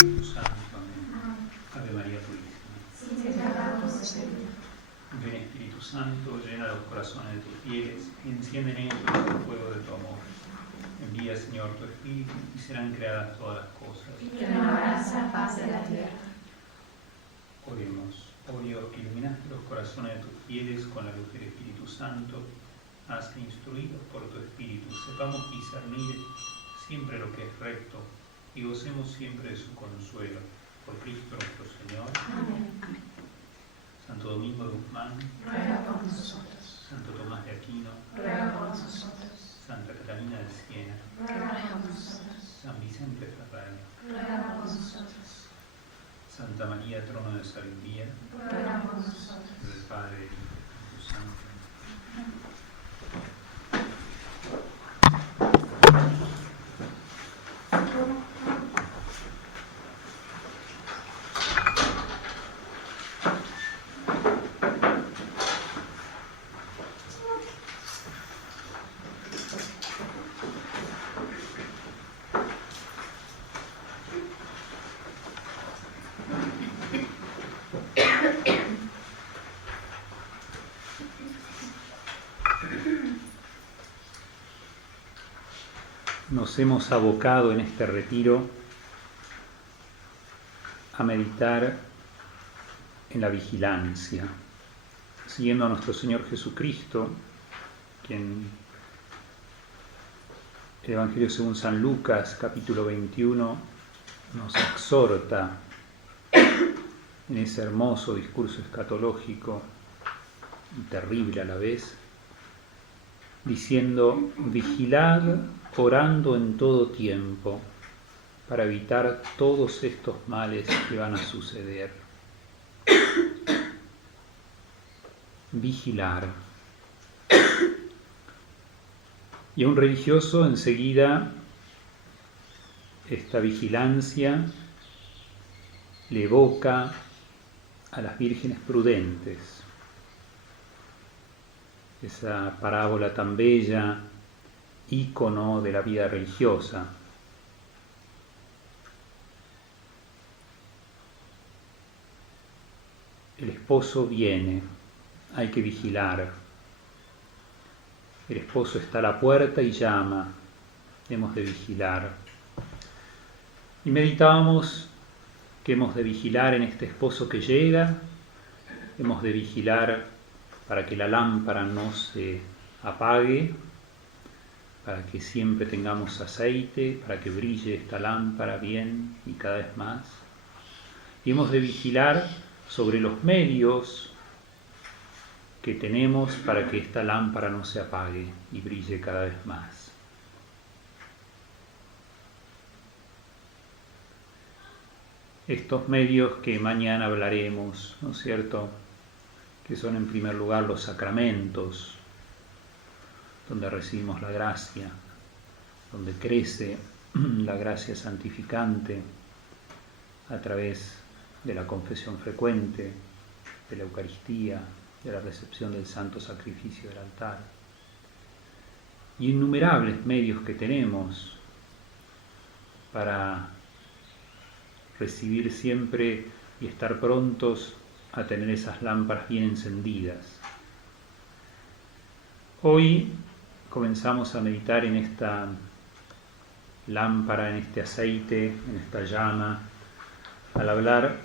Espíritu Santo. Amén. Ave María Purísima. Ven Espíritu Santo, llena los corazones de tus fieles y enciende en ellos el fuego de tu amor. Envía, Señor, tu Espíritu y serán creadas todas las cosas. Y renovarás la faz de la tierra. Oremos. Oh Dios, que iluminaste los corazones de tus fieles con la luz del Espíritu Santo, haz que, instruidos por tu Espíritu, sepamos discernir siempre lo que es recto y gocemos siempre de su consuelo. Por Cristo nuestro Señor. Amén. Santo Domingo de Guzmán, Ruega por nosotros. Santo Tomás de Aquino, Ruega por nosotros. Santa Catalina de Siena, Ruega por nosotros. San Vicente Ferrer, Ruega por nosotros. Santa María, trono de sabiduría, Ruega por nosotros. del Padre y del Espíritu Santo. Nos hemos abocado en este retiro a meditar en la vigilancia, siguiendo a nuestro Señor Jesucristo, quien el Evangelio según San Lucas, capítulo 21, nos exhorta en ese hermoso discurso escatológico y terrible a la vez, diciendo: vigilad orando en todo tiempo para evitar todos estos males que van a suceder. Vigilar. Y a un religioso enseguida esta vigilancia le evoca a las vírgenes prudentes. Esa parábola tan bella, ícono de la vida religiosa. El esposo viene, hay que vigilar. El esposo está a la puerta y llama, hemos de vigilar. Y meditábamos que hemos de vigilar en este esposo que llega, hemos de vigilar para que la lámpara no se apague, para que siempre tengamos aceite, para que brille esta lámpara bien y cada vez más. Y hemos de vigilar sobre los medios que tenemos para que esta lámpara no se apague y brille cada vez más. Estos medios que mañana hablaremos, ¿no es cierto?, que son en primer lugar los sacramentos, donde recibimos la gracia, donde crece la gracia santificante a través de la confesión frecuente, de la Eucaristía, de la recepción del santo sacrificio del altar. Y innumerables medios que tenemos para recibir siempre y estar prontos a tener esas lámparas bien encendidas. Hoy comenzamos a meditar en esta lámpara, en este aceite, en esta llama, al hablar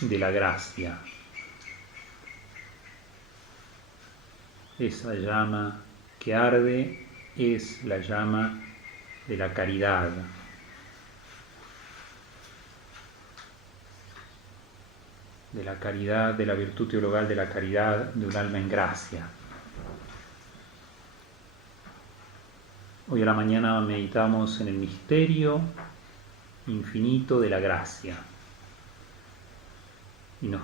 de la gracia. Esa llama que arde es la llama de la caridad. De la caridad, de la virtud teologal de la caridad, de un alma en gracia. Hoy a la mañana meditamos en el misterio infinito de la gracia. Y nos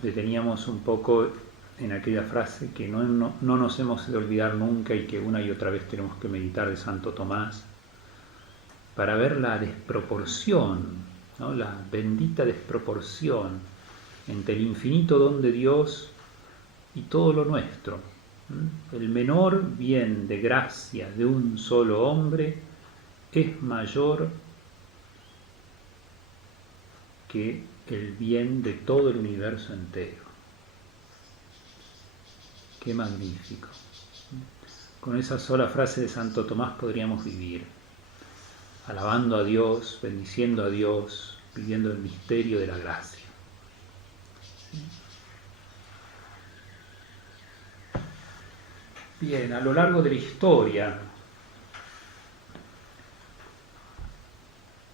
deteníamos un poco en aquella frase que no nos hemos de olvidar nunca y que una y otra vez tenemos que meditar, de Santo Tomás, para ver la desproporción, ¿no?, la bendita desproporción entre el infinito don de Dios y todo lo nuestro. El menor bien de gracia de un solo hombre es mayor que el bien de todo el universo entero. Qué magnífico. Con esa sola frase de Santo Tomás podríamos vivir, alabando a Dios, bendiciendo a Dios, viviendo el misterio de la gracia. Bien, a lo largo de la historia,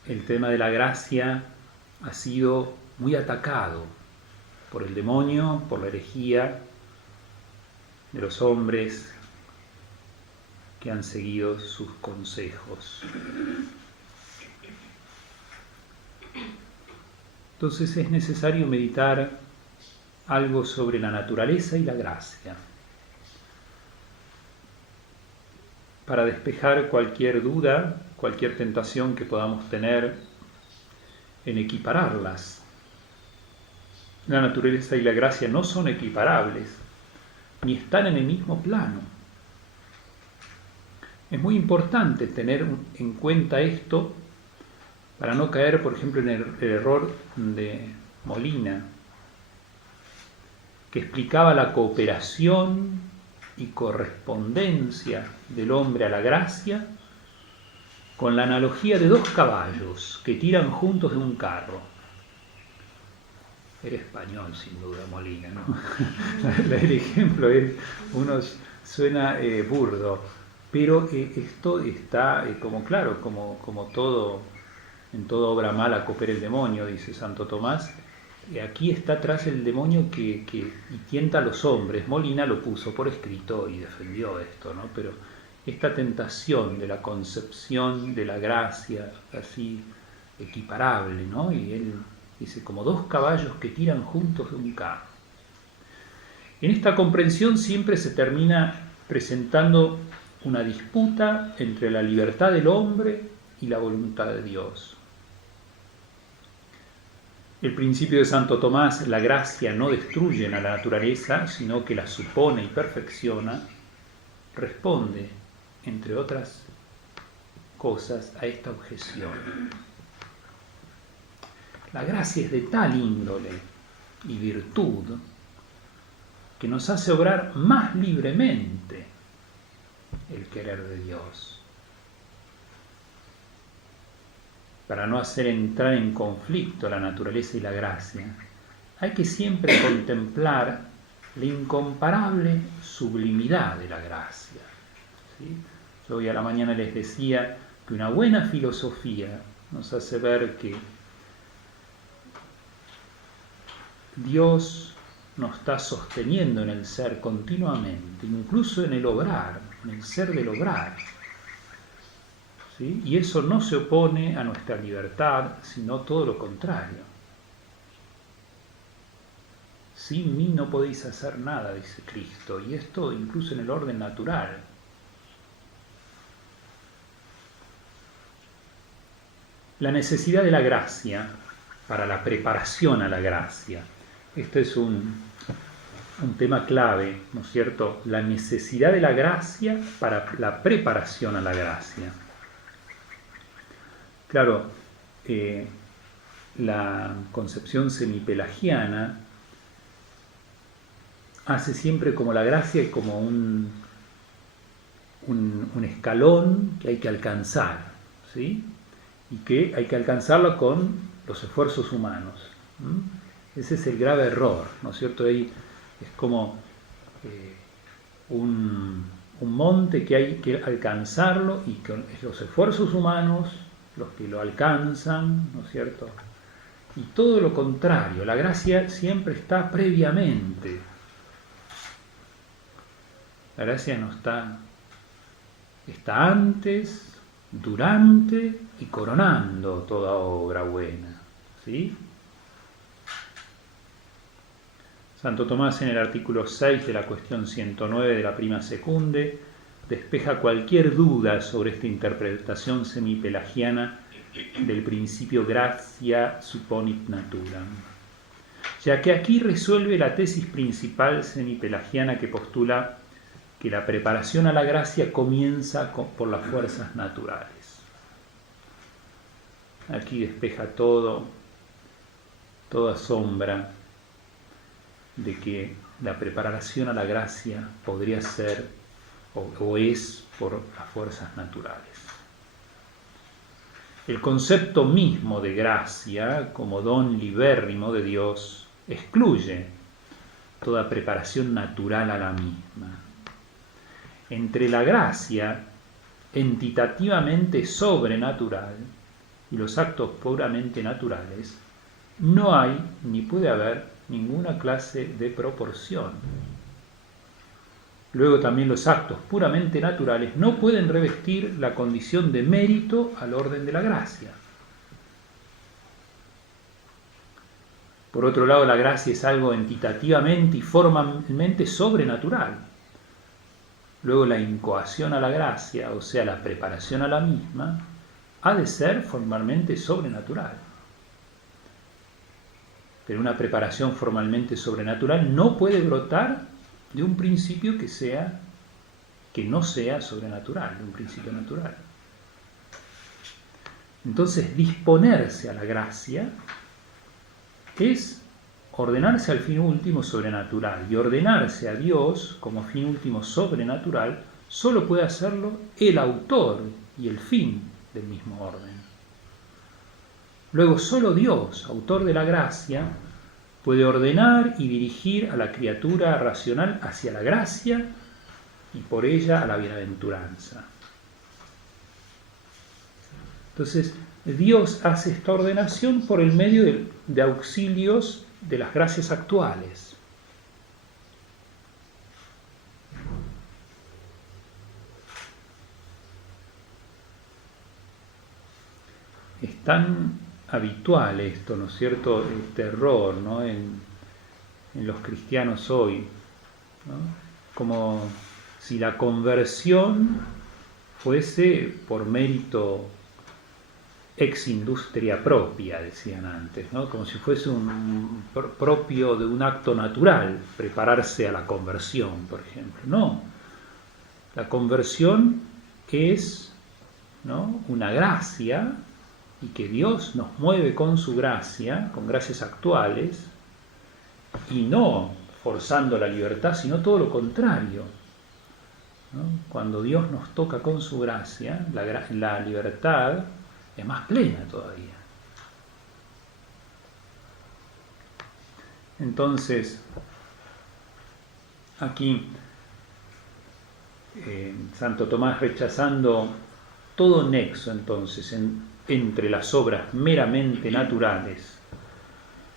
el tema de la gracia ha sido muy atacado por el demonio, por la herejía de los hombres que han seguido sus consejos. Entonces es necesario meditar algo sobre la naturaleza y la gracia para despejar cualquier duda, cualquier tentación que podamos tener en equipararlas. La naturaleza y la gracia no son equiparables, ni están en el mismo plano. Es muy importante tener en cuenta esto para no caer, por ejemplo, en el error de Molina, que explicaba la cooperación y correspondencia del hombre a la gracia con la analogía de dos caballos que tiran juntos de un carro. Era español, sin duda, Molina, ¿no? El ejemplo suena burdo, pero esto está como claro, como todo, en toda obra mala coopera el demonio, dice Santo Tomás. Aquí está atrás el demonio que tienta a los hombres. Molina lo puso por escrito y defendió esto, ¿no? Pero esta tentación de la concepción de la gracia así equiparable, ¿no? Y él dice, como dos caballos que tiran juntos de un carro. En esta comprensión siempre se termina presentando una disputa entre la libertad del hombre y la voluntad de Dios. El principio de Santo Tomás, la gracia no destruye a la naturaleza, sino que la supone y perfecciona, responde, entre otras cosas, a esta objeción. La gracia es de tal índole y virtud que nos hace obrar más libremente el querer de Dios, para no hacer entrar en conflicto la naturaleza y la gracia. Hay que siempre contemplar la incomparable sublimidad de la gracia, ¿sí? Yo hoy a la mañana les decía que una buena filosofía nos hace ver que Dios nos está sosteniendo en el ser continuamente, incluso en el obrar, en el ser del obrar. ¿Sí? Y eso no se opone a nuestra libertad, sino todo lo contrario. Sin mí no podéis hacer nada, dice Cristo, y esto incluso en el orden natural. La necesidad de la gracia para la preparación a la gracia. Este es un tema clave, ¿no es cierto? La necesidad de la gracia para la preparación a la gracia. Claro, la concepción semipelagiana hace siempre como la gracia como un escalón que hay que alcanzar, ¿sí? Y que hay que alcanzarlo con los esfuerzos humanos. Ese es el grave error, ¿no es cierto? Ahí es como un monte que hay que alcanzarlo y con los esfuerzos humanos los que lo alcanzan, ¿no es cierto? Y todo lo contrario, la gracia siempre está previamente. La gracia no está antes, durante y coronando toda obra buena, ¿sí? Santo Tomás en el artículo 6 de la cuestión 109 de la Prima Secunde despeja cualquier duda sobre esta interpretación semipelagiana del principio gratia supponit naturam, ya que aquí resuelve la tesis principal semipelagiana que postula que la preparación a la gracia comienza por las fuerzas naturales. Aquí despeja todo toda sombra de que la preparación a la gracia podría ser o es por las fuerzas naturales. El concepto mismo de gracia como don libérrimo de Dios excluye toda preparación natural a la misma. Entre la gracia entitativamente sobrenatural y los actos puramente naturales no hay ni puede haber ninguna clase de proporción. Luego también los actos puramente naturales no pueden revestir la condición de mérito al orden de la gracia. Por otro lado, la gracia es algo entitativamente y formalmente sobrenatural. Luego la incoación a la gracia, o sea, la preparación a la misma, ha de ser formalmente sobrenatural. Pero una preparación formalmente sobrenatural no puede brotar de un principio que no sea sobrenatural, de un principio natural. Entonces, disponerse a la gracia es ordenarse al fin último sobrenatural, y ordenarse a Dios como fin último sobrenatural solo puede hacerlo el autor y el fin del mismo orden. Luego solo Dios, autor de la gracia, puede ordenar y dirigir a la criatura racional hacia la gracia y por ella a la bienaventuranza. Entonces, Dios hace esta ordenación por el medio de auxilios de las gracias actuales. Es tan habitual esto, ¿no es cierto?, este error, ¿no?, en los cristianos hoy, ¿no?, como si la conversión fuese por mérito ex industria propia, decían antes, ¿no?, como si fuese un propio de un acto natural prepararse a la conversión, por ejemplo. No, la conversión es, ¿no?, una gracia, y que Dios nos mueve con su gracia, con gracias actuales, y no forzando la libertad, sino todo lo contrario, ¿no? Cuando Dios nos toca con su gracia, la libertad es más plena todavía. Entonces, aquí Santo Tomás, rechazando todo nexo entonces entre las obras meramente naturales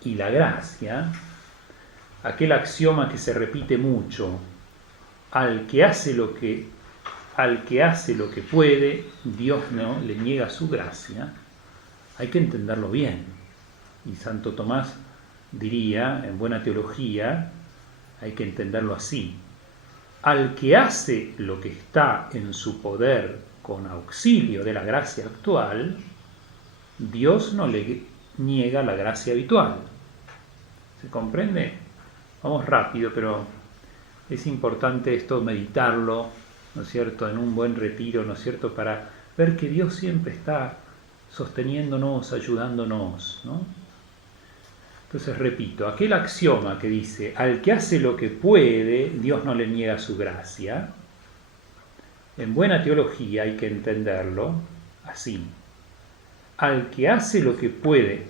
y la gracia, aquel axioma que se repite mucho: al que hace lo que puede, Dios no le niega su gracia, hay que entenderlo bien. Y Santo Tomás diría, en Buena Teología, hay que entenderlo así: al que hace lo que está en su poder con auxilio de la gracia actual, Dios no le niega la gracia habitual. ¿Se comprende? Vamos rápido, pero es importante esto meditarlo, ¿no es cierto?, en un buen retiro, ¿no es cierto?, para ver que Dios siempre está sosteniéndonos, ayudándonos, ¿no? Entonces, repito, aquel axioma que dice: al que hace lo que puede, Dios no le niega su gracia, en Buena Teología hay que entenderlo así: al que hace lo que puede,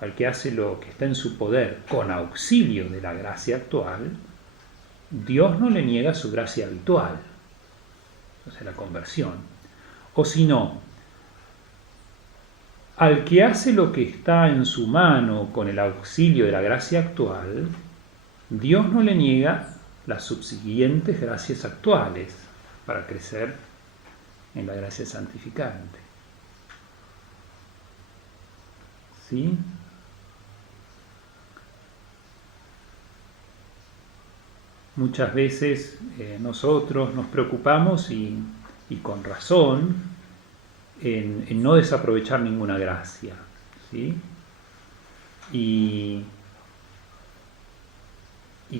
al que hace lo que está en su poder con auxilio de la gracia actual, Dios no le niega su gracia habitual, o sea, la conversión. O si no, al que hace lo que está en su mano con el auxilio de la gracia actual, Dios no le niega las subsiguientes gracias actuales para crecer en la gracia santificante. ¿Sí? Muchas veces nosotros nos preocupamos, y con razón, en no desaprovechar ninguna gracia, ¿sí? Y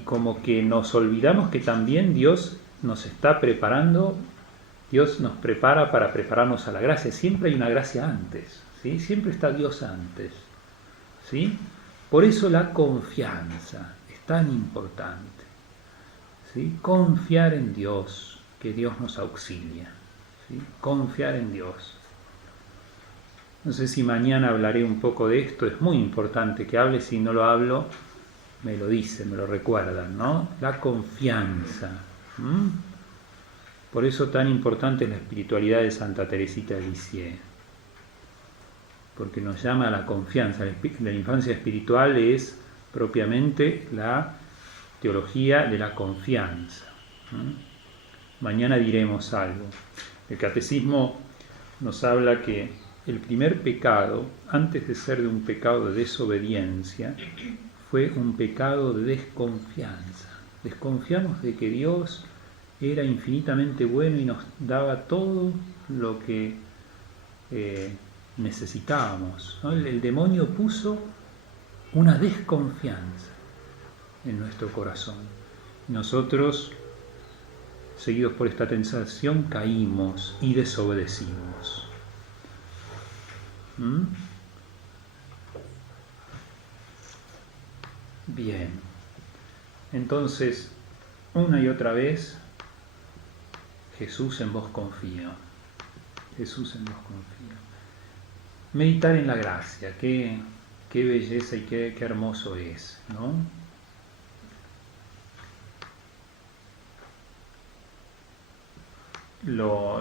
como que nos olvidamos que también Dios nos está preparando, Dios nos prepara para prepararnos a la gracia. Siempre hay una gracia antes, ¿sí? Siempre está Dios antes. O ¿sí? Por eso la confianza es tan importante, ¿sí? Confiar en Dios, que Dios nos auxilia, ¿sí? Confiar en Dios. No sé si mañana hablaré un poco de esto, es muy importante que hable, si no lo hablo, me lo dicen, me lo recuerdan, ¿no? La confianza. Por eso tan importante es la espiritualidad de Santa Teresita de Lisieux, porque nos llama a la confianza. La infancia espiritual es propiamente la teología de la confianza. Mañana diremos algo. El catecismo nos habla que el primer pecado, antes de ser de un pecado de desobediencia, fue un pecado de desconfianza. Desconfiamos de que Dios era infinitamente bueno y nos daba todo lo que necesitábamos, ¿no? El demonio puso una desconfianza en nuestro corazón. Nosotros, seguidos por esta tentación, caímos y desobedecimos. Bien, entonces, una y otra vez, Jesús en vos confío. Jesús en vos confío. Meditar en la gracia, qué belleza y qué hermoso es, ¿no?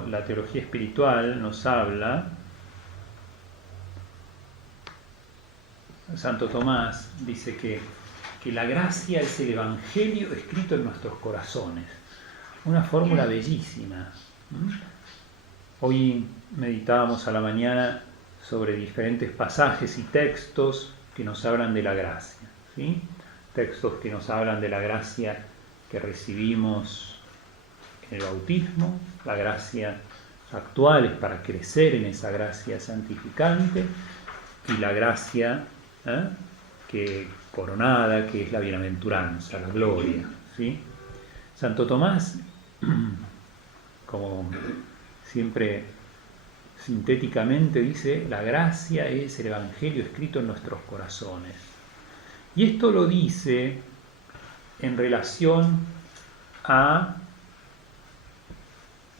La teología espiritual nos habla, Santo Tomás dice que la gracia es el Evangelio escrito en nuestros corazones. Una fórmula bellísima. Hoy meditábamos a la mañana sobre diferentes pasajes y textos que nos hablan de la gracia, ¿sí? Textos que nos hablan de la gracia que recibimos en el bautismo, la gracia actual es para crecer en esa gracia santificante, y la gracia que coronada, que es la bienaventuranza, la gloria, ¿sí? Santo Tomás, como siempre sintéticamente dice, la gracia es el Evangelio escrito en nuestros corazones. Y esto lo dice en relación a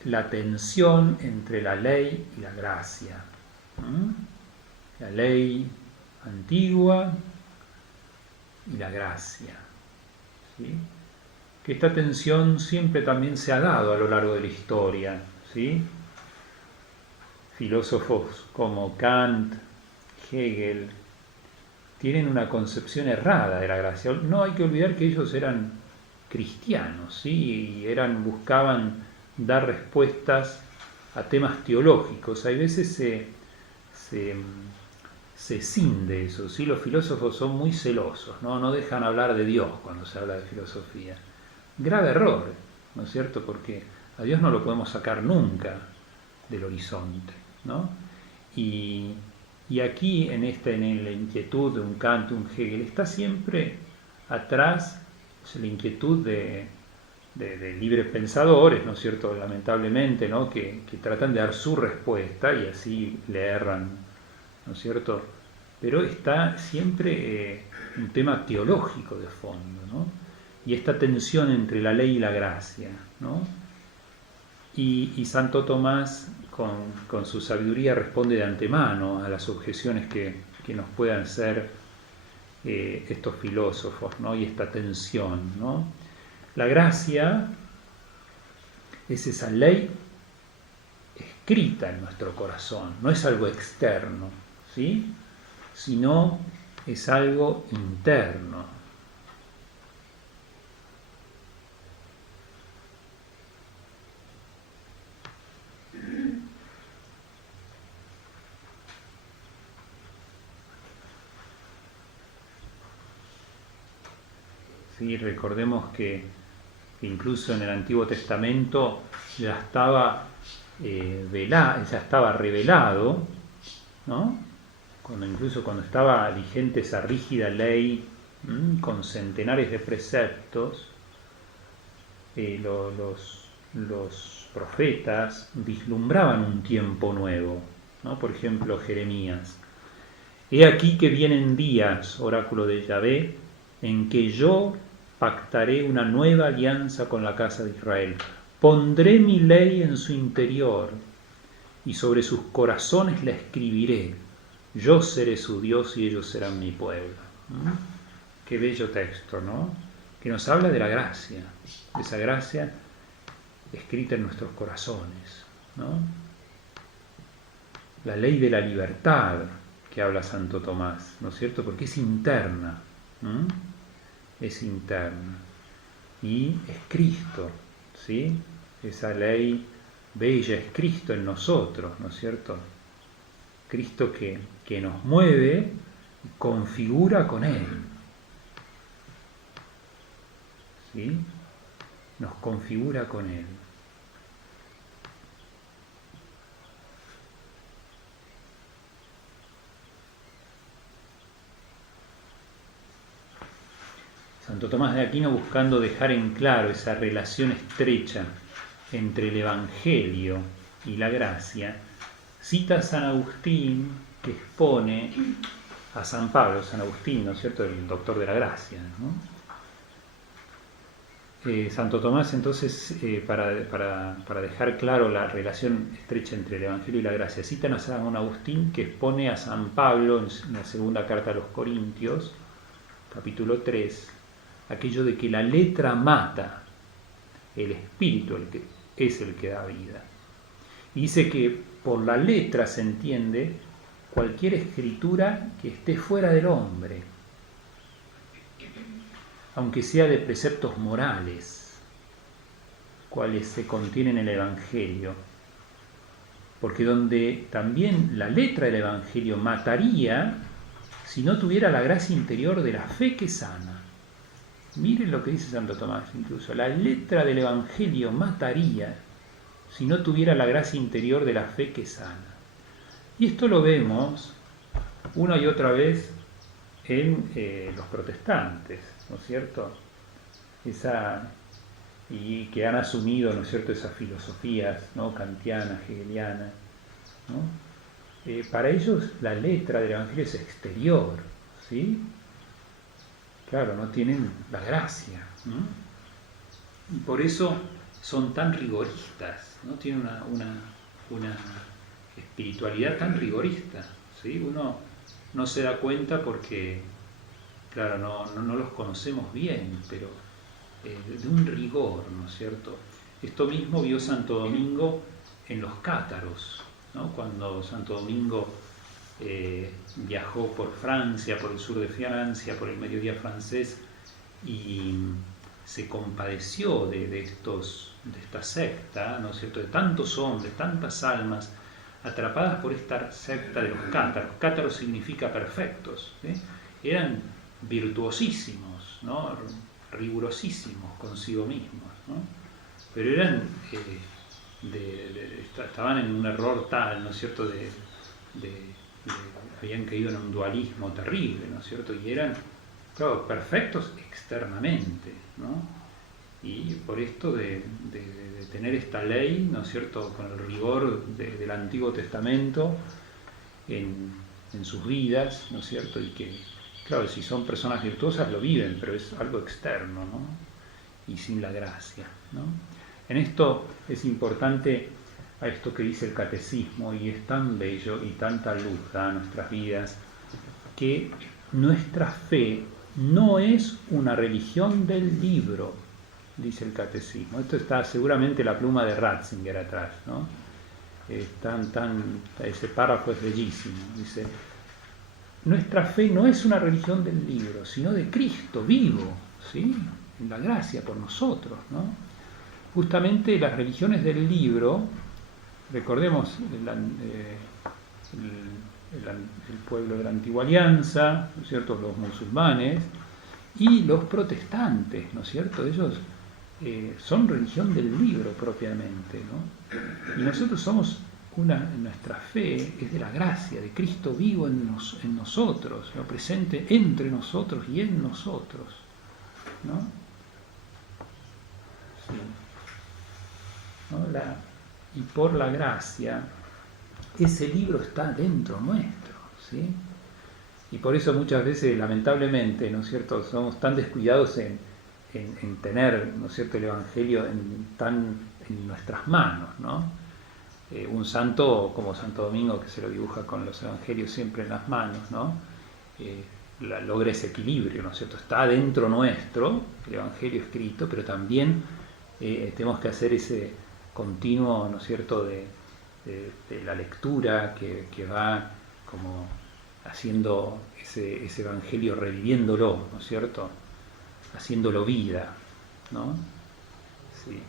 la tensión entre la ley y la gracia. La ley antigua y la gracia, ¿sí? Que esta tensión siempre también se ha dado a lo largo de la historia, ¿sí? Filósofos como Kant, Hegel, tienen una concepción errada de la gracia. No hay que olvidar que ellos eran cristianos, ¿sí? Y buscaban dar respuestas a temas teológicos. Hay veces se cinde eso, ¿sí? Los filósofos son muy celosos, no dejan hablar de Dios cuando se habla de filosofía. Grave error, ¿no es cierto? Porque a Dios no lo podemos sacar nunca del horizonte, ¿no? Y aquí en la inquietud de un Kant, un Hegel, está siempre atrás la inquietud de libres pensadores, ¿no es cierto? Lamentablemente, ¿no? Que tratan de dar su respuesta y así le erran, ¿no es cierto? Pero está siempre un tema teológico de fondo, ¿no? Y esta tensión entre la ley y la gracia, ¿no? Y Santo Tomás, con su sabiduría, responde de antemano a las objeciones que nos puedan hacer estos filósofos, ¿no? Y esta tensión, ¿no? La gracia es esa ley escrita en nuestro corazón, no es algo externo, ¿sí? Sino es algo interno. Sí, recordemos que incluso en el Antiguo Testamento ya estaba revelado, ¿no? Incluso cuando estaba vigente esa rígida ley con centenares de preceptos, los profetas vislumbraban un tiempo nuevo, ¿no? Por ejemplo, Jeremías. He aquí que vienen días, oráculo de Yahvé, en que yo pactaré una nueva alianza con la casa de Israel. Pondré mi ley en su interior y sobre sus corazones la escribiré. Yo seré su Dios y ellos serán mi pueblo. Qué bello texto, ¿no? Que nos habla de la gracia, de esa gracia escrita en nuestros corazones, ¿no? La ley de la libertad que habla Santo Tomás, ¿no es cierto? Porque es interna, es interna. Y es Cristo, ¿sí? Esa ley bella es Cristo en nosotros, ¿no es cierto? Cristo que nos mueve y configura con Él, ¿sí? Nos configura con Él. Santo Tomás de Aquino, buscando dejar en claro esa relación estrecha entre el Evangelio y la gracia, cita a San Agustín, que expone a San Pablo, San Agustín, ¿no es cierto?, el doctor de la gracia, ¿no? Santo Tomás, entonces, para dejar claro la relación estrecha entre el Evangelio y la gracia, citan a San Agustín, que expone a San Pablo en la segunda carta a los Corintios, capítulo 3, aquello de que la letra mata, el espíritu es el que da vida. Y dice que por la letra se entiende cualquier escritura que esté fuera del hombre, aunque sea de preceptos morales, cuales se contienen en el Evangelio. Porque donde también la letra del Evangelio mataría si no tuviera la gracia interior de la fe que sana. Miren lo que dice Santo Tomás, incluso la letra del Evangelio mataría si no tuviera la gracia interior de la fe que sana. Y esto lo vemos una y otra vez en los protestantes, ¿no es cierto? Y que han asumido, ¿no es cierto?, esas filosofías, ¿no?, kantianas, hegelianas, ¿no? Para ellos la letra del Evangelio es exterior, ¿sí? Claro, no tienen la gracia, ¿no? Y por eso son tan rigoristas, ¿no? Tienen una espiritualidad tan rigorista, ¿sí? Uno no se da cuenta porque, claro, no los conocemos bien, pero de un rigor, ¿no es cierto? Esto mismo vio Santo Domingo en los cátaros, ¿no? Cuando Santo Domingo viajó por Francia, por el sur de Francia, por el mediodía francés, y se compadeció de esta secta, ¿no es cierto?, de tantos hombres, tantas almas atrapadas por esta secta de los cátaros. Cátaros significa perfectos, ¿sí? Eran virtuosísimos, ¿no?, rigurosísimos consigo mismos, ¿no? Pero eran estaban en un error tal, ¿no es cierto?, habían caído en un dualismo terrible, ¿no es cierto?, y eran, claro, perfectos externamente, ¿no? Y por esto de tener esta ley, ¿no es cierto?, con el rigor del Antiguo Testamento en sus vidas, ¿no es cierto?, y que, claro, si son personas virtuosas lo viven, pero es algo externo, ¿no?, y sin la gracia, ¿no? En esto es importante a esto que dice el Catecismo, y es tan bello y tanta luz da a nuestras vidas, que nuestra fe no es una religión del libro, dice el Catecismo. Esto está seguramente la pluma de Ratzinger atrás, ¿no? Ese párrafo es bellísimo. Dice: nuestra fe no es una religión del libro, sino de Cristo vivo, ¿sí?, en la gracia por nosotros, ¿no? Justamente las religiones del libro, recordemos el pueblo de la Antigua Alianza, ¿no es cierto?, los musulmanes y los protestantes, ¿no es cierto?, ellos son religión del libro propiamente, ¿no? Y nosotros somos nuestra fe es de la gracia, de Cristo vivo en nosotros, lo presente entre nosotros y en nosotros, ¿no? Sí. ¿No? Y por la gracia, ese libro está dentro nuestro, ¿sí? Y por eso muchas veces, lamentablemente, ¿no es cierto?, somos tan descuidados en tener, ¿no es cierto?, el Evangelio en nuestras manos, ¿no? Un santo como Santo Domingo, que se lo dibuja con los Evangelios siempre en las manos, ¿no? Logra ese equilibrio, ¿no es cierto? Está dentro nuestro el Evangelio escrito, pero también tenemos que hacer ese continuo, ¿no es cierto?, de la lectura que va como haciendo ese Evangelio, reviviéndolo, ¿no es cierto?, haciéndolo vida, ¿no? Sí.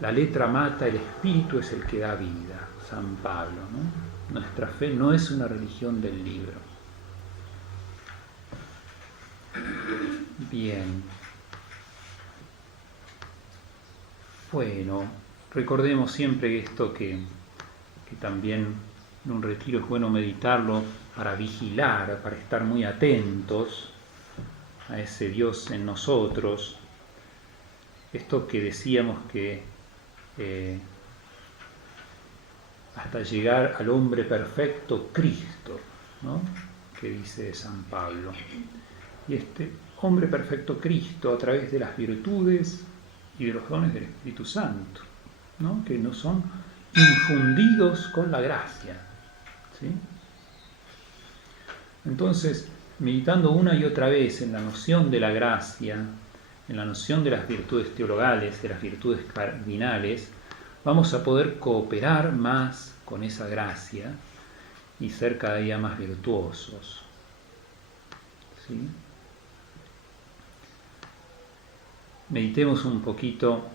La letra mata, el espíritu es el que da vida, San Pablo, ¿no? Nuestra fe no es una religión del libro. Bien. Bueno, recordemos siempre esto que también en un retiro es bueno meditarlo para vigilar, para estar muy atentos a ese Dios en nosotros. Esto que decíamos que hasta llegar al hombre perfecto, Cristo, ¿no?, que dice San Pablo. Y este hombre perfecto, Cristo, a través de las virtudes y de los dones del Espíritu Santo, ¿no?, que nos son infundidos con la gracia, ¿sí? Entonces, meditando una y otra vez en la noción de la gracia, en la noción de las virtudes teologales, de las virtudes cardinales, vamos a poder cooperar más con esa gracia y ser cada día más virtuosos, ¿sí? Meditemos un poquito,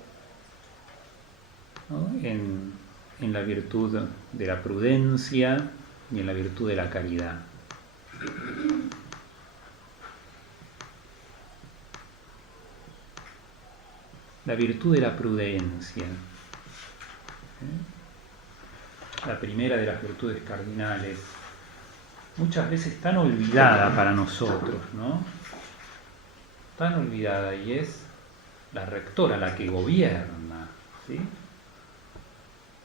¿no?, en la virtud de la prudencia y en la virtud de la caridad. La virtud de la prudencia, la primera de las virtudes cardinales, muchas veces tan olvidada para nosotros, ¿no? Tan olvidada, y es la rectora, la que gobierna, ¿sí?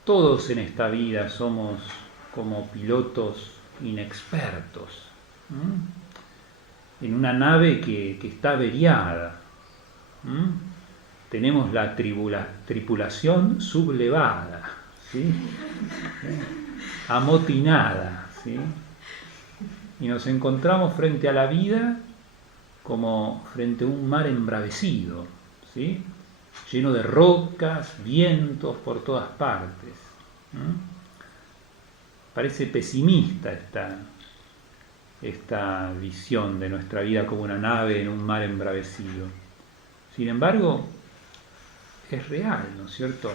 Todos en esta vida somos como pilotos inexpertos, en una nave que está averiada. Tenemos la tripulación sublevada, ¿sí?, amotinada, ¿sí?, y nos encontramos frente a la vida como frente a un mar embravecido, ¿sí?, lleno de rocas, vientos por todas partes. Parece pesimista esta visión de nuestra vida como una nave en un mar embravecido. Sin embargo, es real, ¿no es cierto?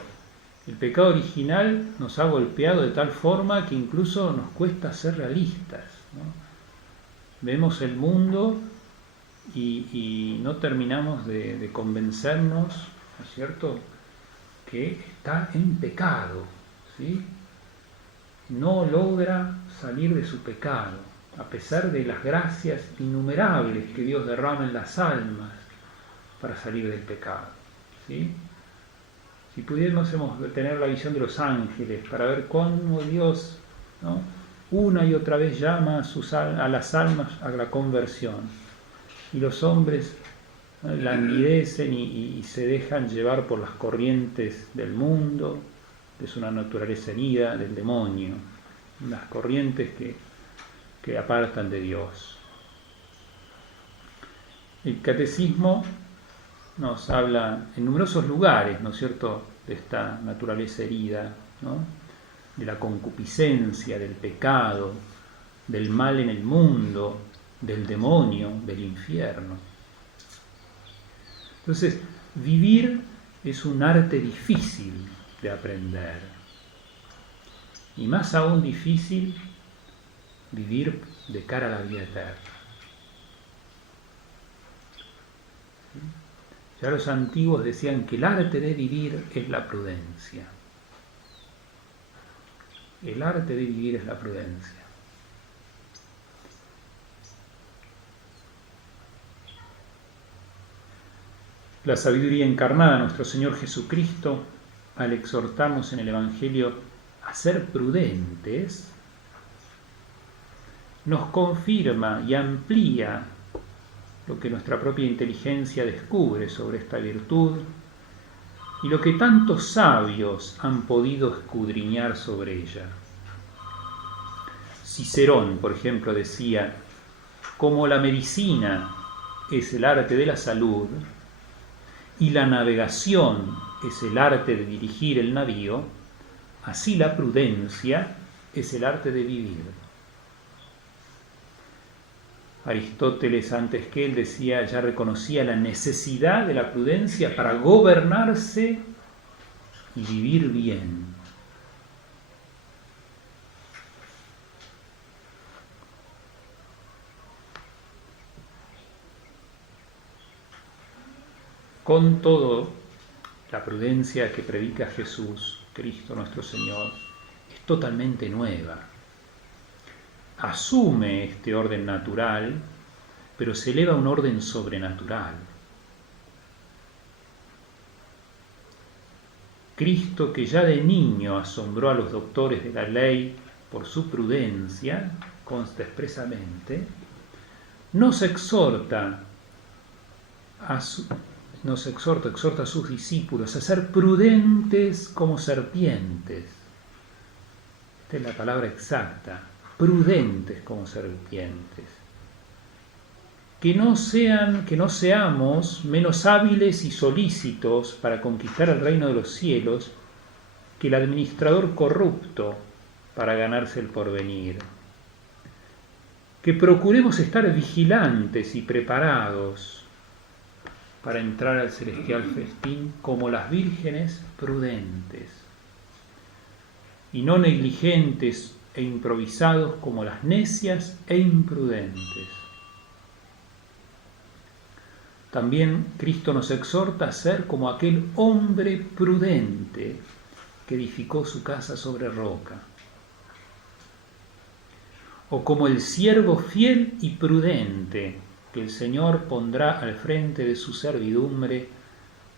El pecado original nos ha golpeado de tal forma que incluso nos cuesta ser realistas, ¿no? Vemos el mundo y no terminamos de convencernos, ¿no es cierto?, que está en pecado, ¿sí? No logra salir de su pecado, a pesar de las gracias innumerables que Dios derrama en las almas para salir del pecado, ¿sí? Si pudiéramos tener la visión de los ángeles para ver cómo Dios, ¿no?, una y otra vez llama a las almas a la conversión, y los hombres, ¿no?, languidecen y se dejan llevar por las corrientes del mundo, de su naturaleza herida, del demonio, las corrientes que apartan de Dios. El catecismo nos habla en numerosos lugares, ¿no es cierto?, de esta naturaleza herida, ¿no?, de la concupiscencia, del pecado, del mal en el mundo, del demonio, del infierno. Entonces, vivir es un arte difícil de aprender, y más aún difícil vivir de cara a la vida eterna. Ya los antiguos decían que el arte de vivir es la prudencia. El arte de vivir es la prudencia. La sabiduría encarnada, nuestro Señor Jesucristo, al exhortarnos en el Evangelio a ser prudentes, nos confirma y amplía lo que nuestra propia inteligencia descubre sobre esta virtud y lo que tantos sabios han podido escudriñar sobre ella. Cicerón, por ejemplo, decía: como la medicina es el arte de la salud y la navegación es el arte de dirigir el navío, así la prudencia es el arte de vivir. Aristóteles, antes que él, decía, ya reconocía la necesidad de la prudencia para gobernarse y vivir bien. Con todo, la prudencia que predica Jesús, Cristo nuestro Señor, es totalmente nueva. Asume este orden natural, pero se eleva a un orden sobrenatural. Cristo, que ya de niño asombró a los doctores de la ley por su prudencia, consta expresamente, exhorta a sus discípulos a ser prudentes como serpientes. Esta es la palabra exacta, prudentes como serpientes. Que no seamos menos hábiles y solícitos para conquistar el reino de los cielos que el administrador corrupto para ganarse el porvenir. Que procuremos estar vigilantes y preparados para entrar al celestial festín como las vírgenes prudentes, y no negligentes e improvisados como las necias e imprudentes. También Cristo nos exhorta a ser como aquel hombre prudente que edificó su casa sobre roca, o como el siervo fiel y prudente que el Señor pondrá al frente de su servidumbre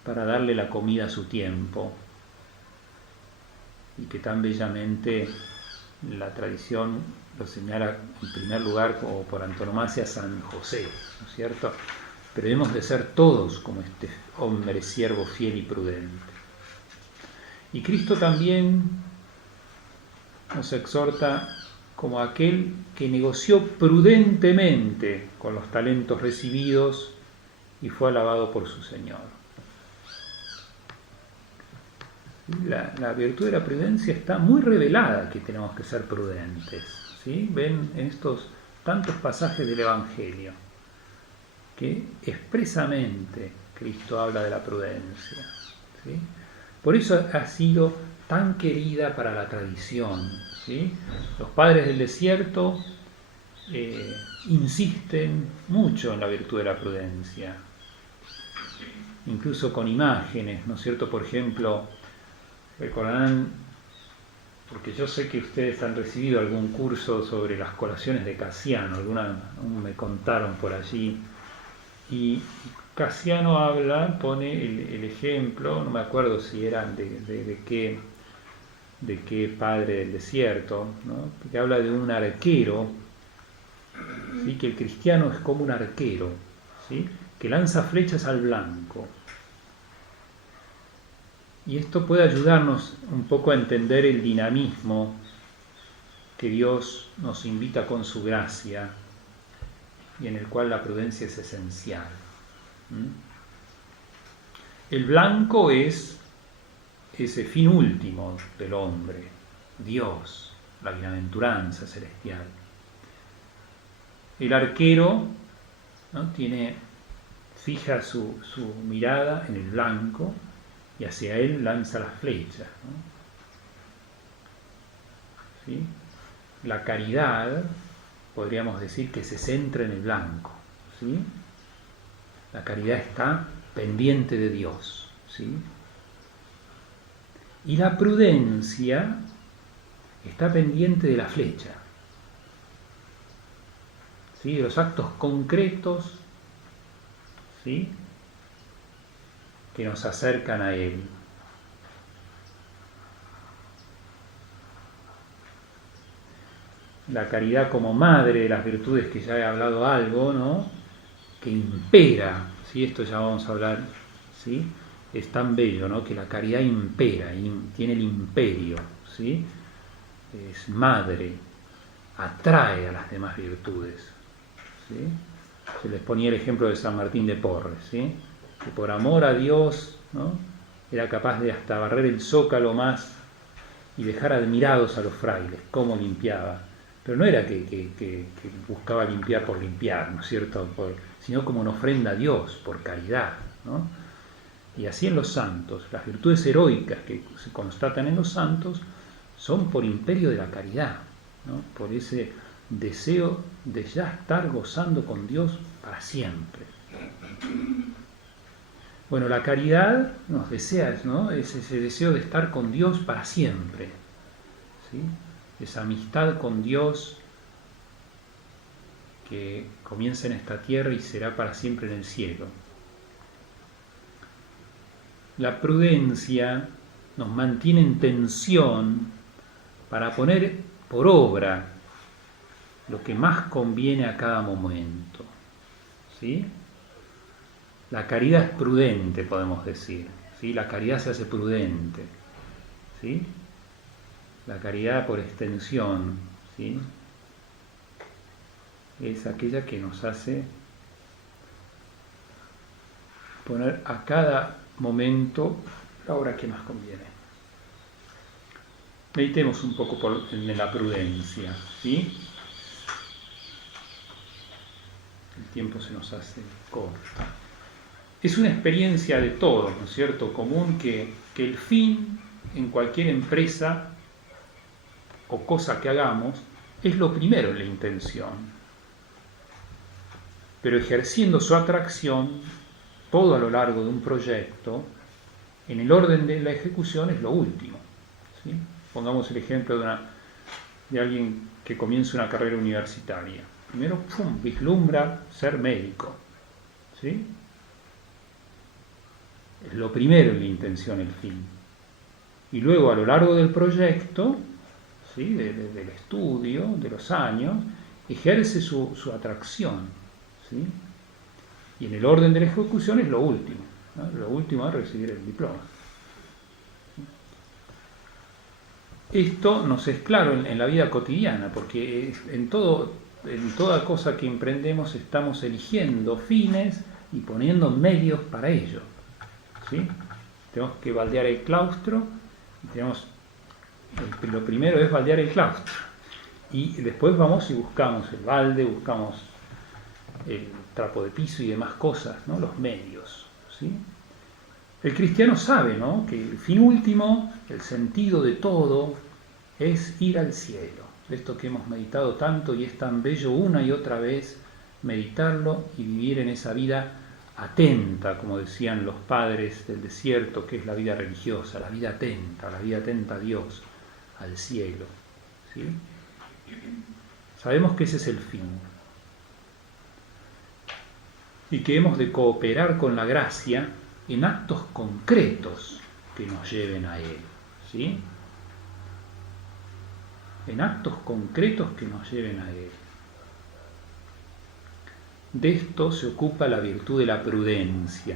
para darle la comida a su tiempo, y que tan bellamente la tradición lo señala en primer lugar como por antonomasia San José, ¿no es cierto? Pero debemos de ser todos como este hombre siervo fiel y prudente. Y Cristo también nos exhorta como aquel que negoció prudentemente con los talentos recibidos y fue alabado por su Señor. La virtud de la prudencia está muy revelada, que tenemos que ser prudentes, ¿sí? Ven en estos tantos pasajes del Evangelio que expresamente Cristo habla de la prudencia, ¿sí? Por eso ha sido tan querida para la tradición, ¿sí? Los padres del desierto insisten mucho en la virtud de la prudencia, incluso con imágenes, ¿no es cierto? Por ejemplo, recordarán, porque yo sé que ustedes han recibido algún curso sobre las colaciones de Casiano, me contaron por allí, y Casiano pone el ejemplo, no me acuerdo si eran de qué padre del desierto, ¿no? Que habla de un arquero, ¿sí? Que el cristiano es como un arquero, ¿sí? Que lanza flechas al blanco. Y esto puede ayudarnos un poco a entender el dinamismo que Dios nos invita con su gracia y en el cual la prudencia es esencial. El blanco es ese fin último del hombre, Dios, la bienaventuranza celestial. El arquero, ¿no? Fija su mirada en el blanco y hacia él lanza las flechas, ¿no? ¿Sí? La caridad, podríamos decir que se centra en el blanco, ¿sí? La caridad está pendiente de Dios, ¿sí? Y la prudencia está pendiente de la flecha, ¿sí? De los actos concretos, ¿sí? Que nos acercan a Él. la caridad como madre de las virtudes, que ya he hablado algo, ¿no? Que impera, ¿sí? Esto ya vamos a hablar, ¿sí? Es tan bello, ¿no? Que la caridad impera, tiene el imperio, ¿sí? Es madre, atrae a las demás virtudes, ¿sí? Se les ponía el ejemplo de San Martín de Porres, ¿sí? Que por amor a Dios, ¿no? Era capaz de hasta barrer el zócalo más y dejar admirados a los frailes, cómo limpiaba. Pero no era que buscaba limpiar por limpiar, ¿no es cierto? Sino como una ofrenda a Dios, por caridad, ¿no? Y así en los santos, las virtudes heroicas que se constatan en los santos son por imperio de la caridad, ¿no? Por ese deseo de ya estar gozando con Dios para siempre. Bueno, la caridad nos desea, ¿no? Es ese deseo de estar con Dios para siempre, ¿sí? Esa amistad con Dios que comienza en esta tierra y será para siempre en el cielo. La prudencia nos mantiene en tensión para poner por obra lo que más conviene a cada momento, ¿sí? La caridad es prudente, podemos decir, ¿sí? La caridad se hace prudente, ¿sí? La caridad por extensión, ¿sí? Es aquella que nos hace poner a cada momento la obra que más conviene. Meditemos un poco en la prudencia, ¿sí? El tiempo se nos hace corto. Es una experiencia de todos, ¿no es cierto?, común, que el fin en cualquier empresa o cosa que hagamos es lo primero en la intención, pero ejerciendo su atracción todo a lo largo de un proyecto, en el orden de la ejecución es lo último, ¿sí? Pongamos el ejemplo de alguien que comienza una carrera universitaria. Primero, vislumbra ser médico, ¿sí? Es lo primero en la intención, el fin. Y luego, a lo largo del proyecto, ¿sí?, del estudio, de los años, ejerce su atracción, ¿sí? Y en el orden de la ejecución es lo último, ¿no? Lo último es recibir el diploma. Esto nos es claro en la vida cotidiana, porque en toda cosa que emprendemos estamos eligiendo fines y poniendo medios para ello, ¿sí? Tenemos que baldear el claustro, lo primero es baldear el claustro, y después vamos y buscamos el balde, buscamos el trapo de piso y demás cosas, ¿no? Los medios, ¿sí? El cristiano sabe, ¿no?, que el fin último, el sentido de todo, es ir al cielo. De esto que hemos meditado tanto, y es tan bello una y otra vez meditarlo y vivir en esa vida atenta, como decían los padres del desierto, que es la vida religiosa, la vida atenta a Dios, al cielo, ¿sí? Sabemos que ese es el fin y que hemos de cooperar con la gracia en actos concretos que nos lleven a Él, ¿sí? En actos concretos que nos lleven a Él. De esto se ocupa la virtud de la prudencia,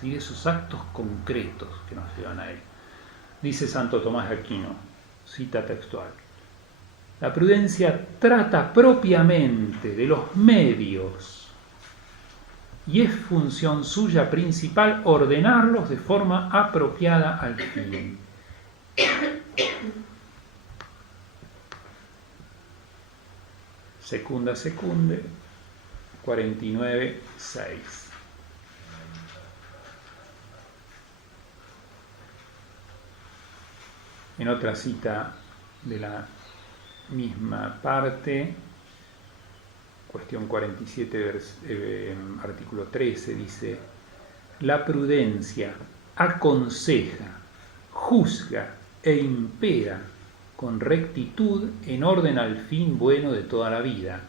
¿sí? Esos actos concretos que nos llevan a Él. Dice Santo Tomás de Aquino, cita textual: la prudencia trata propiamente de los medios y es función suya principal ordenarlos de forma apropiada al fin. Secunda Secunde 49.6. En otra cita de la misma parte, cuestión 47, artículo 13, dice: la prudencia aconseja, juzga e impera con rectitud en orden al fin bueno de toda la vida.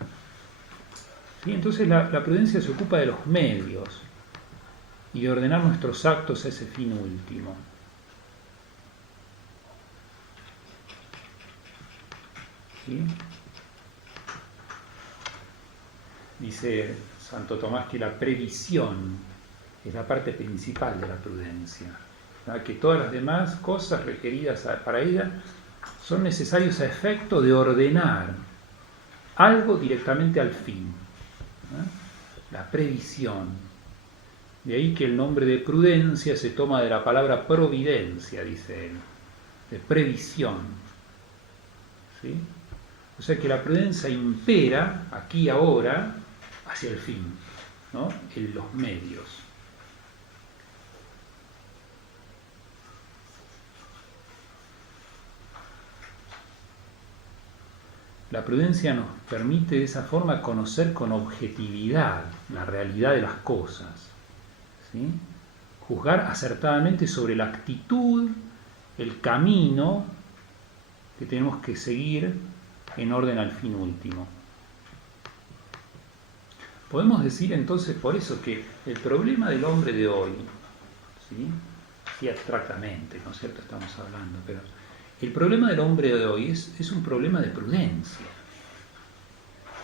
¿Sí? Entonces la prudencia se ocupa de los medios y de ordenar nuestros actos a ese fin último. ¿sí? Dice Santo Tomás que la previsión es la parte principal de la prudencia, ¿verdad? Que todas las demás cosas requeridas para ella son necesarios a efecto de ordenar algo directamente al fin, ¿verdad? La previsión. De ahí que el nombre de prudencia se toma de la palabra providencia, dice él, de previsión, ¿sí? O sea que la prudencia impera aquí y ahora hacia el fin, ¿no? En los medios. La prudencia nos permite de esa forma conocer con objetividad la realidad de las cosas, ¿sí? Juzgar acertadamente sobre la actitud, el camino que tenemos que seguir en orden al fin último. Podemos decir entonces por eso que el problema del hombre de hoy, ¿sí? Abstractamente, ¿no es cierto? Estamos hablando, pero el problema del hombre de hoy es un problema de prudencia.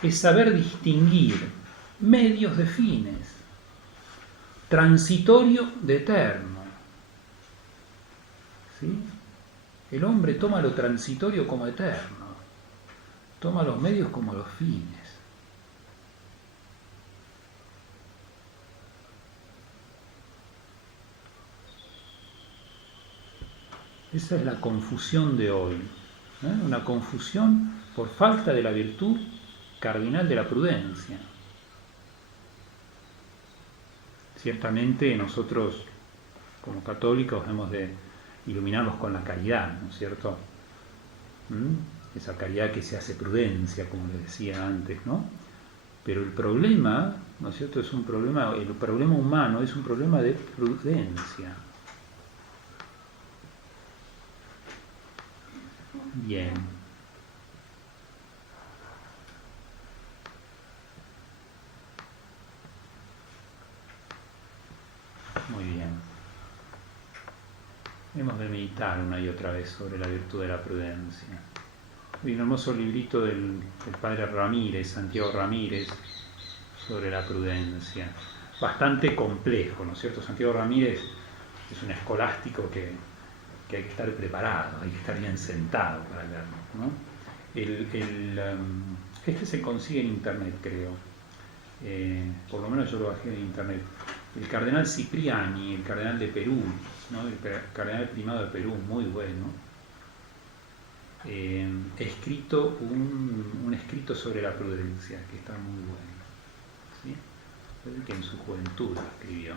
Es saber distinguir medios de fines, transitorio de eterno. ¿Sí? El hombre toma lo transitorio como eterno, toma los medios como los fines. Esa es la confusión de hoy, ¿eh? Una confusión por falta de la virtud cardinal de la prudencia. Ciertamente nosotros, como católicos, hemos de iluminarnos con la caridad, ¿no es cierto? Esa caridad que se hace prudencia, como les decía antes, ¿no? Pero el problema, ¿no es cierto?, el problema humano es un problema de prudencia. Bien. Muy bien. Hemos de meditar una y otra vez sobre la virtud de la prudencia. Hay un hermoso librito del padre Ramírez, Santiago Ramírez, sobre la prudencia. Bastante complejo, ¿no es cierto? Santiago Ramírez es un escolástico que hay que estar preparado, hay que estar bien sentado para leerlo, ¿no? Este se consigue en internet, creo. Por lo menos yo lo bajé en internet. El cardenal Cipriani, el cardenal de Perú, ¿no? El cardenal primado de Perú, muy bueno. Ha escrito un escrito sobre la prudencia, que está muy bueno, ¿sí? Que en su juventud lo escribió,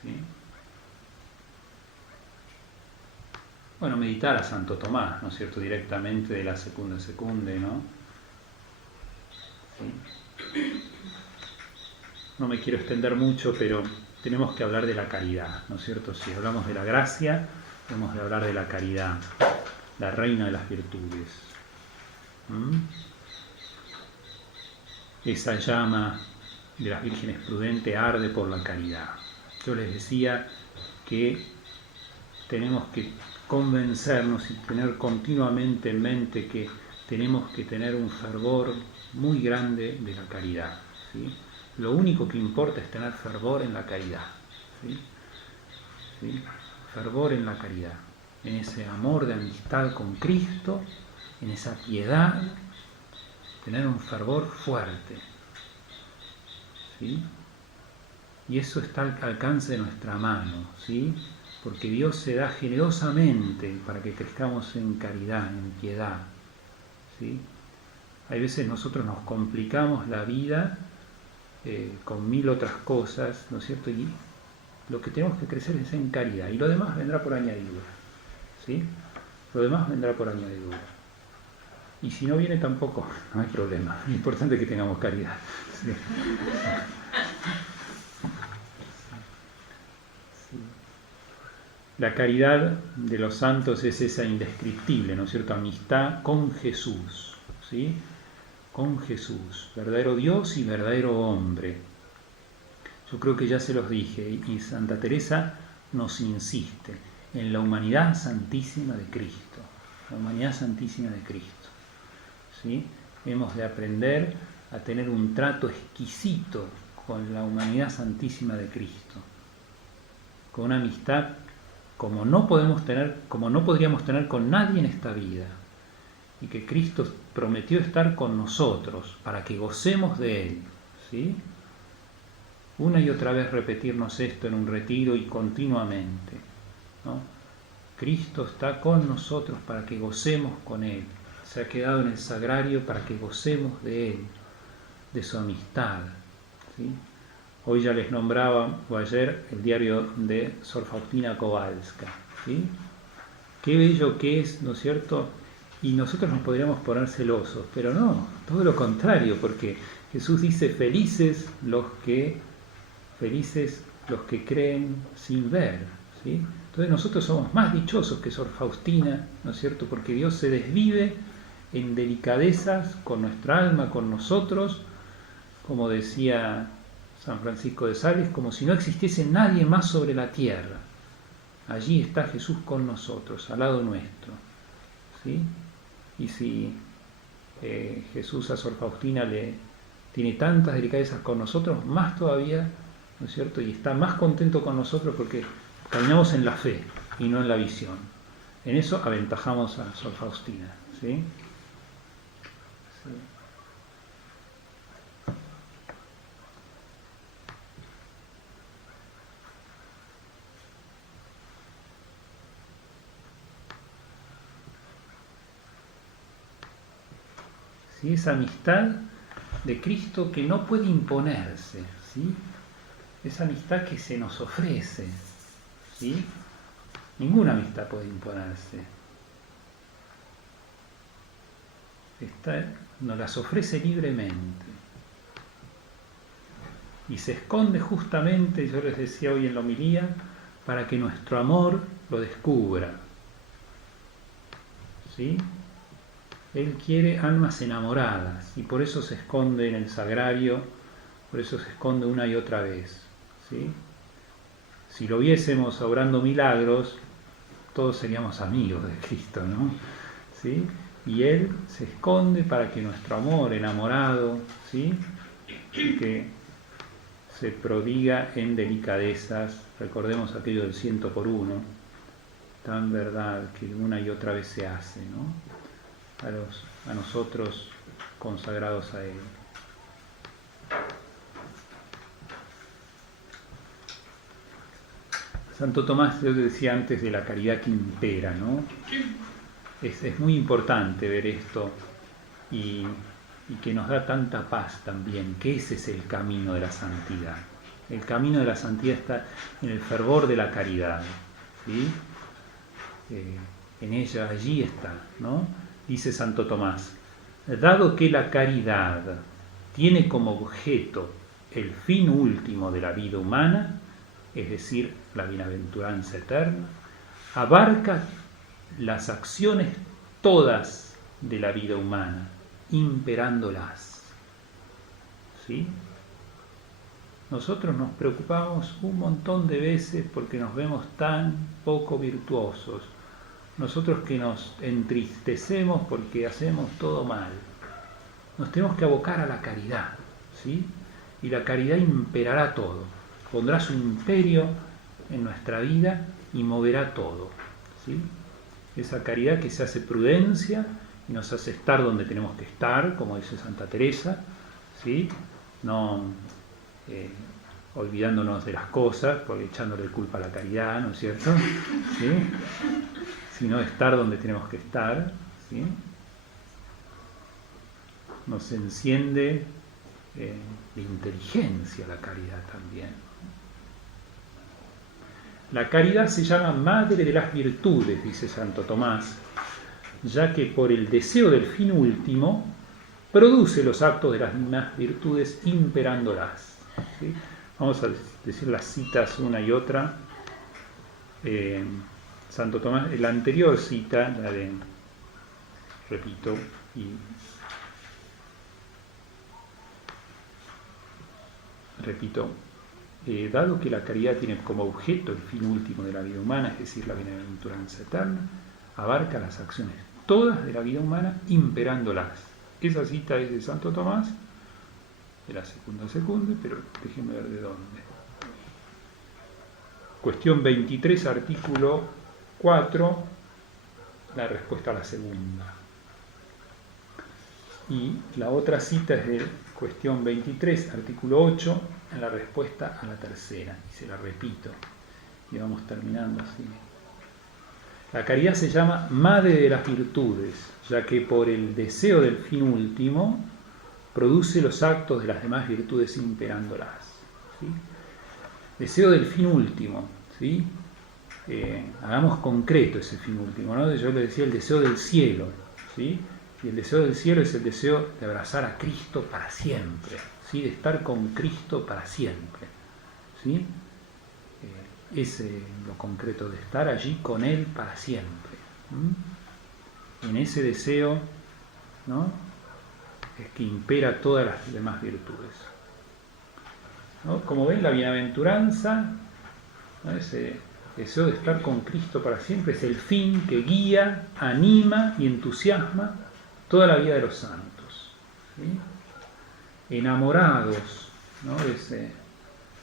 ¿sí? Bueno, meditar a Santo Tomás, ¿no es cierto?, directamente de la Secunda Secunde, ¿no? ¿Sí? No me quiero extender mucho, pero tenemos que hablar de la caridad, ¿no es cierto? Si hablamos de la gracia, tenemos que hablar de la caridad, la reina de las virtudes. Esa llama de las vírgenes prudentes arde por la caridad. Yo les decía que tenemos que convencernos y tener continuamente en mente que tenemos que tener un fervor muy grande de la caridad, ¿sí? Lo único que importa es tener fervor en la caridad, ¿sí? ¿Sí? Fervor en la caridad, en ese amor de amistad con Cristo, en esa piedad, tener un fervor fuerte, ¿sí? Y eso está al alcance de nuestra mano, ¿sí? Porque Dios se da generosamente para que crezcamos en caridad, en piedad, ¿sí? Hay veces nosotros nos complicamos la vida con mil otras cosas, ¿no es cierto? Y lo que tenemos que crecer es en caridad, y lo demás vendrá por añadidura, ¿sí? Lo demás vendrá por añadidura. Y si no viene tampoco, no hay problema. Lo importante es que tengamos caridad, ¿sí? La caridad de los santos es esa indescriptible, ¿no es cierto?, amistad con Jesús, ¿sí? Con Jesús, verdadero Dios y verdadero hombre. Yo creo que ya se los dije, y Santa Teresa nos insiste en la humanidad santísima de Cristo, la humanidad santísima de Cristo. ¿sí? Hemos de aprender a tener un trato exquisito con la humanidad santísima de Cristo, con una amistad como no podríamos tener con nadie en esta vida, y que Cristo prometió estar con nosotros para que gocemos de Él, ¿sí? Una y otra vez repetirnos esto en un retiro y continuamente, ¿no? Cristo está con nosotros para que gocemos con Él, se ha quedado en el sagrario para que gocemos de Él, de su amistad, ¿sí? Hoy ya les nombraba, o ayer, el diario de Sor Faustina Kowalska, ¿sí? Qué bello que es, ¿no es cierto? Y nosotros nos podríamos poner celosos, pero no, todo lo contrario, porque Jesús dice, felices los que creen sin ver, ¿sí? Entonces nosotros somos más dichosos que Sor Faustina, ¿no es cierto? Porque Dios se desvive en delicadezas con nuestra alma, con nosotros, como decía San Francisco de Sales, como si no existiese nadie más sobre la tierra. Allí está Jesús con nosotros, al lado nuestro, ¿sí? Y si Jesús a Sor Faustina le tiene tantas delicadezas con nosotros, más todavía, ¿no es cierto? Y está más contento con nosotros porque caminamos en la fe y no en la visión. En eso aventajamos a Sor Faustina, ¿sí? Sí. ¿Sí? Esa amistad de Cristo que no puede imponerse, ¿sí? Esa amistad que se nos ofrece, ¿sí? Ninguna amistad puede imponerse. Nos las ofrece libremente. Y se esconde justamente, yo les decía hoy en la homilía, para que nuestro amor lo descubra, ¿sí? Él quiere almas enamoradas y por eso se esconde en el sagrario, por eso se esconde una y otra vez, ¿sí? Si lo viésemos obrando milagros, todos seríamos amigos de Cristo, ¿no? ¿Sí? Y Él se esconde para que nuestro amor enamorado, ¿sí? Que se prodiga en delicadezas, recordemos aquello del 100 por 1, tan verdad que una y otra vez se hace, ¿no? A nosotros consagrados a Él. Santo Tomás, yo decía antes de la caridad que impera, ¿no? Es muy importante ver esto y que nos da tanta paz también, que ese es el camino de la santidad. El camino de la santidad está en el fervor de la caridad, ¿sí? En ella, allí está, ¿no? Dice Santo Tomás, dado que la caridad tiene como objeto el fin último de la vida humana, es decir, la bienaventuranza eterna, abarca las acciones todas de la vida humana, imperándolas, ¿sí? Nosotros nos preocupamos un montón de veces porque nos vemos tan poco virtuosos, nosotros que nos entristecemos porque hacemos todo mal. Nos tenemos que abocar a la caridad, ¿sí? Y la caridad imperará todo, pondrá su imperio en nuestra vida y moverá todo, ¿sí? Esa caridad que se hace prudencia y nos hace estar donde tenemos que estar, como dice Santa Teresa, ¿sí? No olvidándonos de las cosas, porque echándole culpa a la caridad, ¿no es cierto? ¿Sí? Sino estar donde tenemos que estar, ¿sí? Nos enciende de inteligencia la caridad también. La caridad se llama madre de las virtudes, dice Santo Tomás, ya que por el deseo del fin último produce los actos de las mismas virtudes imperándolas, ¿sí? Vamos a decir las citas una y otra. Santo Tomás, la anterior cita, la de, repito, dado que la caridad tiene como objeto el fin último de la vida humana, es decir, la bienaventuranza eterna, abarca las acciones todas de la vida humana imperándolas, Esa cita es de Santo Tomás, de la segunda, pero déjenme ver de dónde. Cuestión 23, artículo 4, la respuesta a la segunda. Y la otra cita es de cuestión 23, artículo 8, en la respuesta a la tercera. Y se la repito, y vamos terminando así. La caridad se llama madre de las virtudes, ya que por el deseo del fin último produce los actos de las demás virtudes imperándolas. ¿Sí? Deseo del fin último, ¿sí? Hagamos concreto ese fin último, ¿no? Yo le decía el deseo del cielo, ¿sí? Y el deseo del cielo es el deseo de abrazar a Cristo para siempre, ¿sí? De estar con Cristo para siempre, ¿sí? Es lo concreto de estar allí con Él para siempre. En ese deseo, ¿no? Es que impera todas las demás virtudes, ¿no? Como ven, la bienaventuranza, ¿no? Ese deseo de estar con Cristo para siempre es el fin que guía, anima y entusiasma toda la vida de los santos, ¿sí? Enamorados, ¿no? De ese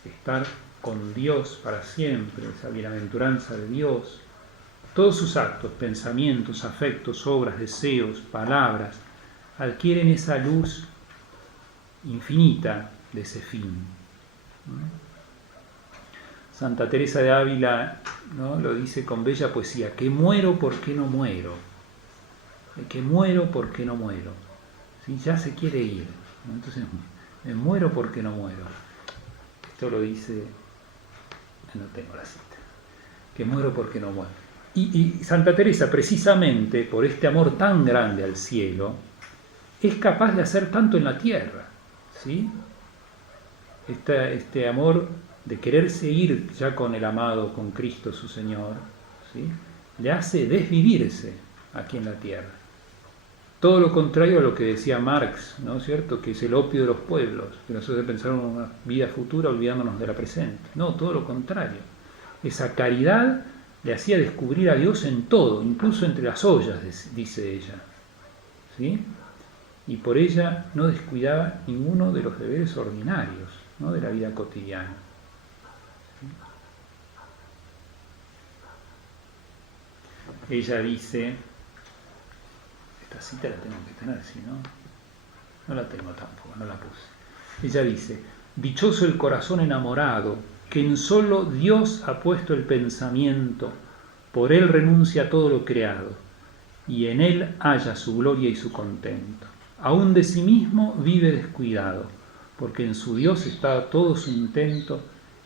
estar con Dios para siempre, esa bienaventuranza de Dios, todos sus actos, pensamientos, afectos, obras, deseos, palabras, adquieren esa luz infinita de ese fin. Santa Teresa de Ávila, ¿no? Lo dice con bella poesía: que muero porque no muero, que muero porque no muero. ¿Sí? Ya se quiere ir, ¿no? Entonces me muero porque no muero. Esto lo dice, no tengo la cita, que muero porque no muero. Y Santa Teresa, precisamente por este amor tan grande al cielo, es capaz de hacer tanto en la tierra, ¿sí? Este amor de quererse ir ya con el amado, con Cristo su Señor, ¿sí? Le hace desvivirse aquí en la tierra. Todo lo contrario a lo que decía Marx, ¿no es cierto? Que es el opio de los pueblos, que nosotros pensamos en una vida futura olvidándonos de la presente. No, todo lo contrario. Esa caridad le hacía descubrir a Dios en todo, incluso entre las ollas, dice ella, ¿sí? Y por ella no descuidaba ninguno de los deberes ordinarios, ¿no? De la vida cotidiana. ¿Sí? Ella dice, esta cita la tengo que tener, si no, no la tengo tampoco, no la puse. Ella dice: dichoso el corazón enamorado, que en solo Dios ha puesto el pensamiento, por él renuncia a todo lo creado, y en él halla su gloria y su contento. Aún de sí mismo vive descuidado, porque en su Dios está todo su intento,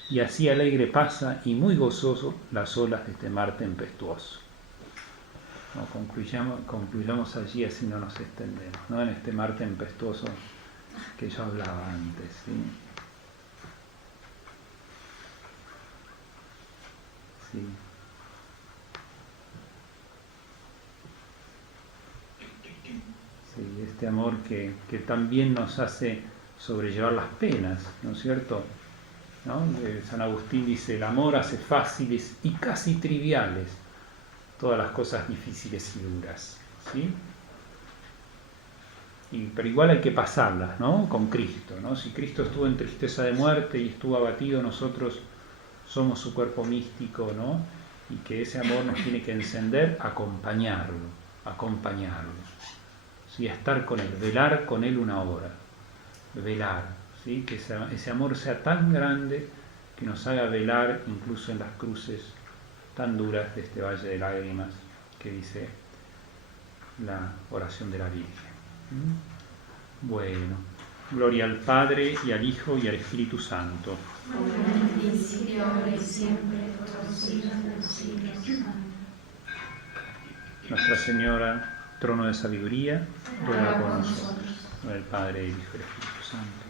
y así alegre pasa y muy gozoso las olas de este mar tempestuoso. No, concluyamos allí, así no nos extendemos, ¿no? En este mar tempestuoso que yo hablaba antes, ¿sí? Sí. Sí, este amor que también nos hace sobrellevar las penas, ¿no es cierto? ¿No? San Agustín dice: el amor hace fáciles y casi triviales todas las cosas difíciles y duras, ¿sí? Pero igual hay que pasarlas, ¿no? Con Cristo, ¿no? Si Cristo estuvo en tristeza de muerte y estuvo abatido, nosotros somos su cuerpo místico, ¿no? Y que ese amor nos tiene que encender, acompañarlo, ¿sí? Estar con él, velar con él una hora, velar, ¿sí? Que ese amor sea tan grande que nos haga velar incluso en las cruces tan duras de este valle de lágrimas que dice la oración de la Virgen. Bueno, gloria al Padre y al Hijo y al Espíritu Santo. En el principio, ahora y siempre, por los siglos de los siglos. Amén. Nuestra Señora, trono de sabiduría, ruega por nosotros. Por el Padre, el Hijo y el Espíritu Santo.